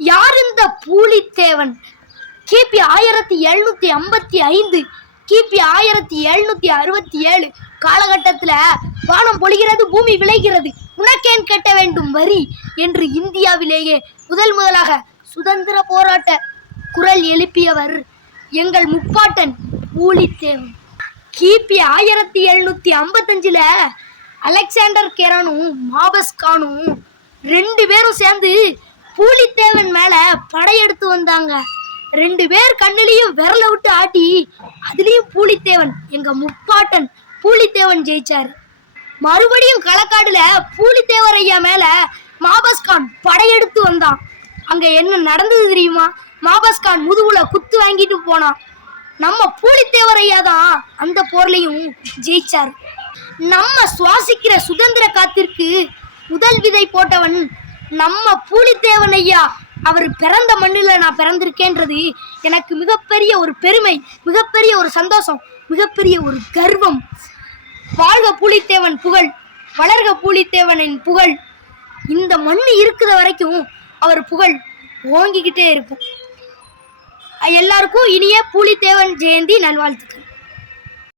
யார் இந்த பூலித்தேவன்? கிபி ஆயிரத்தி எழுநூத்தி ஐம்பத்தி ஐந்து கிபி ஆயிரத்தி எழுநூத்தி அறுபத்தி ஏழு காலகட்டத்தில் வானம் பொழிகிறது பூமி விளைகிறது. உனக்கேன் கட்ட வேண்டும் வரி என்று இந்தியாவிலேயே முதல் முதலாக சுதந்திர போராட்ட குரல் எழுப்பியவர் எங்கள் முப்பாட்டன் பூலித்தேவன். கிபி ஆயிரத்தி எழுநூத்தி ஐம்பத்தஞ்சுல அலெக்சாண்டர் கேரானும் மாபஸ் கானும் ரெண்டு பேரும் சேர்ந்து பூலித்தேவன் மேல படையெடுத்து வந்தாங்க. ரெண்டு பேர் கண்ணிலையும் விரல விட்டு ஆட்டி அதுலயும் பூலித்தேவன் எங்க முப்பாட்டன் பூலித்தேவன் ஜெயிச்சார். மறுபடியும் களக்காடுல பூலித்தேவர் ஐயா மேல மாபஸ்கான் படையெடுத்து வந்தான். அங்க என்ன நடந்தது தெரியுமா? மாபஸ்கான் முதுகுல குத்து வாங்கிட்டு போனான். நம்ம பூலித்தேவர் ஐயா தான் அந்த போர்லையும் ஜெயிச்சார். நம்ம சுவாசிக்கிற சுதந்திர காத்திற்கு முதல் விதை போட்டவன் நம்ம பூலித்தேவன் ஐயா அவர் பிறந்த மண்ணில் நான் பிறந்திருக்கேன்றது எனக்கு மிகப்பெரிய ஒரு பெருமை மிகப்பெரிய ஒரு சந்தோஷம் மிகப்பெரிய ஒரு கர்வம். வாழ்க பூலித்தேவன் புகழ் வளர்க பூலித்தேவனின் புகழ். இந்த மண் இருக்கிற வரைக்கும் அவர் புகழ் ஓங்கிக்கிட்டே இருக்கும். எல்லாருக்கும் இனிய பூலித்தேவன் ஜெயந்தி நல்வாழ்த்துக்கள்.